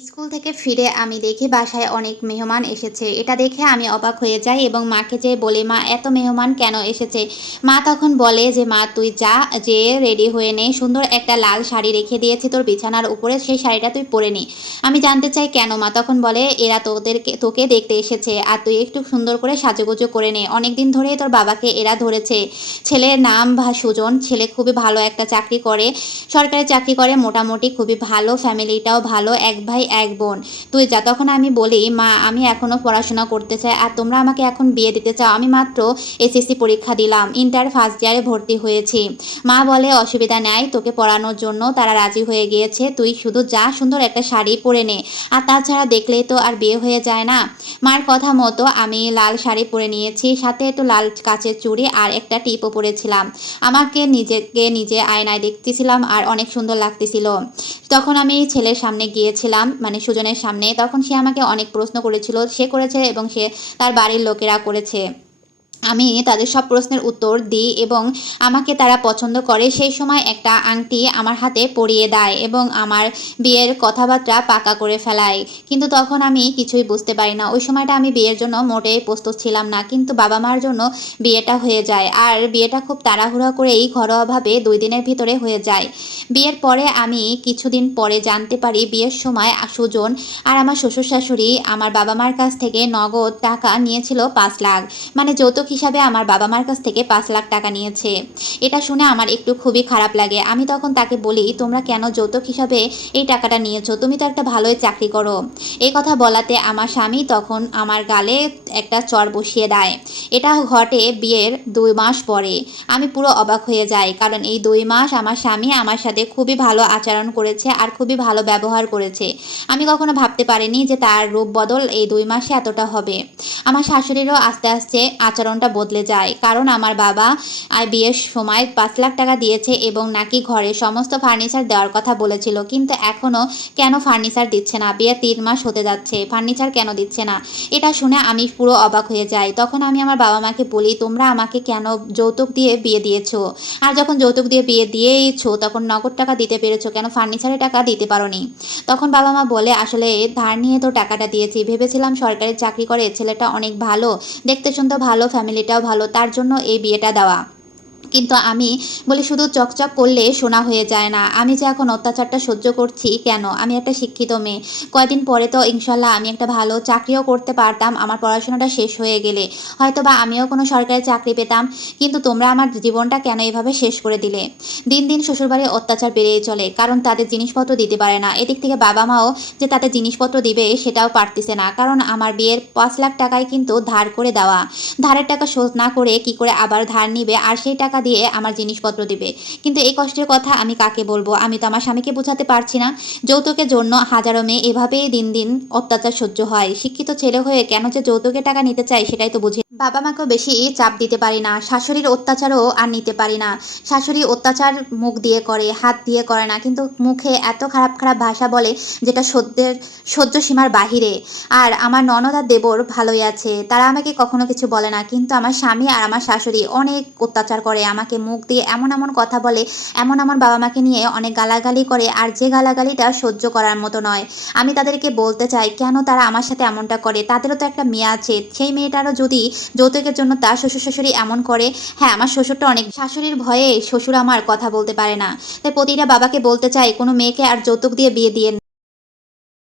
School থেকে ফিরে আমি দেখি বাসায় অনেক মেহমান এসেছে। এটা দেখে আমি অবাক হয়ে যাই এবং মাকে যেয়ে বলি, "মা, এত মেহমান কেন এসেছে?" মা তখন বলে যে, "মা, তুই যা, যেয়ে রেডি হয়ে নে। সুন্দর একটা লাল শাড়ি রেখে দিয়েছি তোর বিছানার উপরে, সেই শাড়িটা তুই পরে নে।" আমি জানতে চাই কেন? মা তখন বলে, "এরা তোকে দেখতে এসেছে আর তুই একটু সুন্দর করে সাজুগুজু করে নে। অনেকদিন ধরেই তোর বাবাকে এরা ধরেছে। ছেলের নাম সুজন, ছেলে খুবই ভালো একটা চাকরি করে, সরকারি চাকরি করে মোটামুটি, খুবই ভালো, ফ্যামিলিটাও ভালো, এক ভাই এক বোন। তুই যা।" তখন আমি বলি, "মা, আমি এখনও পড়াশোনা করতে চাই আর তোমরা আমাকে এখন বিয়ে দিতে চাও? আমি মাত্র এসএসসি পরীক্ষা দিলাম, ইন্টার ফার্স্ট ইয়ারে ভর্তি হয়েছি।" মা বলে, "অসুবিধা নাই, তোকে পড়ানোর জন্য তারা রাজি হয়ে গিয়েছে, তুই শুধু যা, সুন্দর একটা শাড়ি পরে নে। আর তাছাড়া দেখলেই তো আর বিয়ে হয়ে যায় না।" মার কথা মতো আমি লাল শাড়ি পরে নিয়েছি, সাথে একটু লাল কাচের চুড়ি আর একটা টিপও পরেছিলাম। আমাকে নিজেকে নিজে আয়নায় দেখতেছিলাম আর অনেক সুন্দর লাগতেছিল। তখন আমি ছেলের সামনে গিয়েছিলাম, মানে সুজনের সামনে। তখন সে আমাকে অনেক প্রশ্ন করেছিল। সে করেছে এবং সে তার বাড়ির লোকেরা করেছে। আমি তাদের সব প্রশ্নের উত্তর দিই এবং আমাকে তারা পছন্দ করে। সেই সময় একটা আংটি আমার হাতে পরিয়ে দেয় এবং আমার বিয়ের কথাবার্তা পাকা করে ফেলায়। কিন্তু তখন আমি কিছুই বুঝতে পারি না। ওই সময়টা আমি বিয়ের জন্য মোটেই প্রস্তুত ছিলাম না। কিন্তু বাবা-মার জন্য বিয়েটা হয়ে যায়। আর বিয়েটা খুব তাড়াহুড়া করেই ঘরোয়াভাবে ২ দিনের ভিতরে হয়ে যায়। বিয়ের পরে আমি কিছুদিন পরে জানতে পারি বিয়ের সময় সুজন আর আমার শ্বশুর-শাশুড়ি আমার বাবা-মার কাছ থেকে নগদ টাকা নিয়েছিল ৫ লাখ। মানে যৌতুক হিসাবে আমার বাবা-মার কাছ থেকে ৫ লাখ টাকা নিয়েছে। এটা শুনে আমার একটু খুবই খারাপ লাগে। আমি তখন তাকে বলি, "তোমরা কেন যৌতুক হিসাবে এই টাকাটা নিয়েছো? তুমি তো একটা ভালোই চাকরি করো।" এই কথা বলাতে আমার স্বামী তখন আমার গালে একটা চড় বসিয়ে দেয়। এটা ঘটে বিয়ের ২ মাস পরে। আমি পুরো অবাক হয়ে যাই। কারণ এই ২ মাস আমার স্বামী আমার সাথে খুবই ভালো আচরণ করেছে আর খুবই ভালো ব্যবহার করেছে। আমি কখনো ভাবতে পারিনি যে তার রূপ বদল এই ২ মাসে এতটা হবে। আমার শাশুড়িরও আস্তে, আস্তে আচরণটা বদলে যায়। কারণ আমার বাবা বিয়ের সময় ৫ লাখ টাকা দিয়েছে এবং নাকি ঘরে সমস্ত ফার্নিচার দেওয়ার কথা বলেছিল। কিন্তু এখনও কেন ফার্নিচার দিচ্ছে না? বিয়ের ৩ মাস হতে যাচ্ছে, ফার্নিচার কেন দিচ্ছে না? এটা শুনে আমি পুরো অবাক হয়ে যাই। তখন আমি আমার বাবা-মাকে বলি, "তোমরা আমাকে কেন যৌতুক দিয়ে বিয়ে দিয়েছো? আর যখন যৌতুক দিয়ে বিয়ে দিয়েইছো তখন নগদ টাকা দিতে পেরেছো, কেন ফার্নিচারের টাকা দিতে পারোনি?" তখন বাবা-মা বলে, "আসলে ধার নিয়ে তো টাকাটা দিয়েছি। ভেবেছিলাম সরকারি চাকরি করে, ছেলেটা অনেক ভালো, দেখতে শুনতে ভালো, ফ্যামিলিটাও ভালো, তার জন্য এই বিয়েটা দেওয়া। কিন্তু আমি বলি, শুধু চকচক করলে সোনা হয়ে যায় না। আমি যে এখন অত্যাচারটা সহ্য করছি কেন? আমি একটা শিক্ষিত মেয়ে। কয়দিন পরে তো ইনশাল্লাহ আমি একটা ভালো চাকরিও করতে পারতাম আমার পড়াশোনাটা শেষ হয়ে গেলে। হয়তোবা আমিও কোনো সরকারি চাকরি পেতাম। কিন্তু তোমরা আমার জীবনটা কেন এভাবে শেষ করে দিলে?" দিন, দিন শ্বশুরবাড়ির অত্যাচার বেড়েই চলে। কারণ তাদের জিনিসপত্র দিতে পারে না। এদিক থেকে বাবা-মাও যে তাদের জিনিসপত্র দিবে সেটাও পারতেছে না। কারণ আমার বিয়ের ৫ লাখ টাকাই কিন্তু ধার করে দেওয়া। ধারের টাকা শোধ না করে কি করে আবার ধার নিবে আর সেই টাকা দিয়ে আমার জিনিসপত্র দিবে। কিন্তু এই কষ্টের কথা আমি কাকে বলবো? আমি তো আমার স্বামীকে বোঝাতে পারছি না। যৌতুকের জন্য হাজারো মেয়ে এভাবেই দিন, দিন অত্যাচার সহ্য হয়। শিক্ষিত ছেলে হয়ে কেন যে যৌতুকের টাকা নিতে চাই সেটাই তো বুঝি। বাবা-মাকেও বেশি চাপ দিতে পারি না। শাশুড়ির অত্যাচারও আর নিতে পারি না। শাশুড়ি অত্যাচার মুখ দিয়ে করে, হাত দিয়ে করে না। কিন্তু মুখে এত খারাপ, খারাপ ভাষা বলে যেটা সহ্য সীমার বাহিরে। আর আমার ননদ আর দেবর ভালোই আছে। তারা আমাকে কখনো কিছু বলে না। কিন্তু আমার স্বামী আর আমার শাশুড়ি অনেক অত্যাচার করে। আমাকে মুখ দিয়ে এমন, এমন কথা বলে, এমন, এমন বাবা-মাকে নিয়ে অনেক গালাগালি করে, আর যে গালাগালিটা সহ্য করার মতো নয়। আমি তাদেরকে বলতে চাই কেন তারা আমার সাথে এমনটা করে? তাদেরও তো একটা মেয়ে আছে। সেই মেয়েটারও যদি যৌতুকের জন্য তার শ্বশুর-শাশুড়ি এমন করে, হ্যাঁ, আমার শ্বশুরটা অনেক, শাশুড়ির ভয়ে শ্বশুর আমার কথা বলতে পারে না। তাই প্রতিটা বাবাকে বলতে চাই, কোনো মেয়েকে আর যৌতুক দিয়ে বিয়ে দিয়েন না।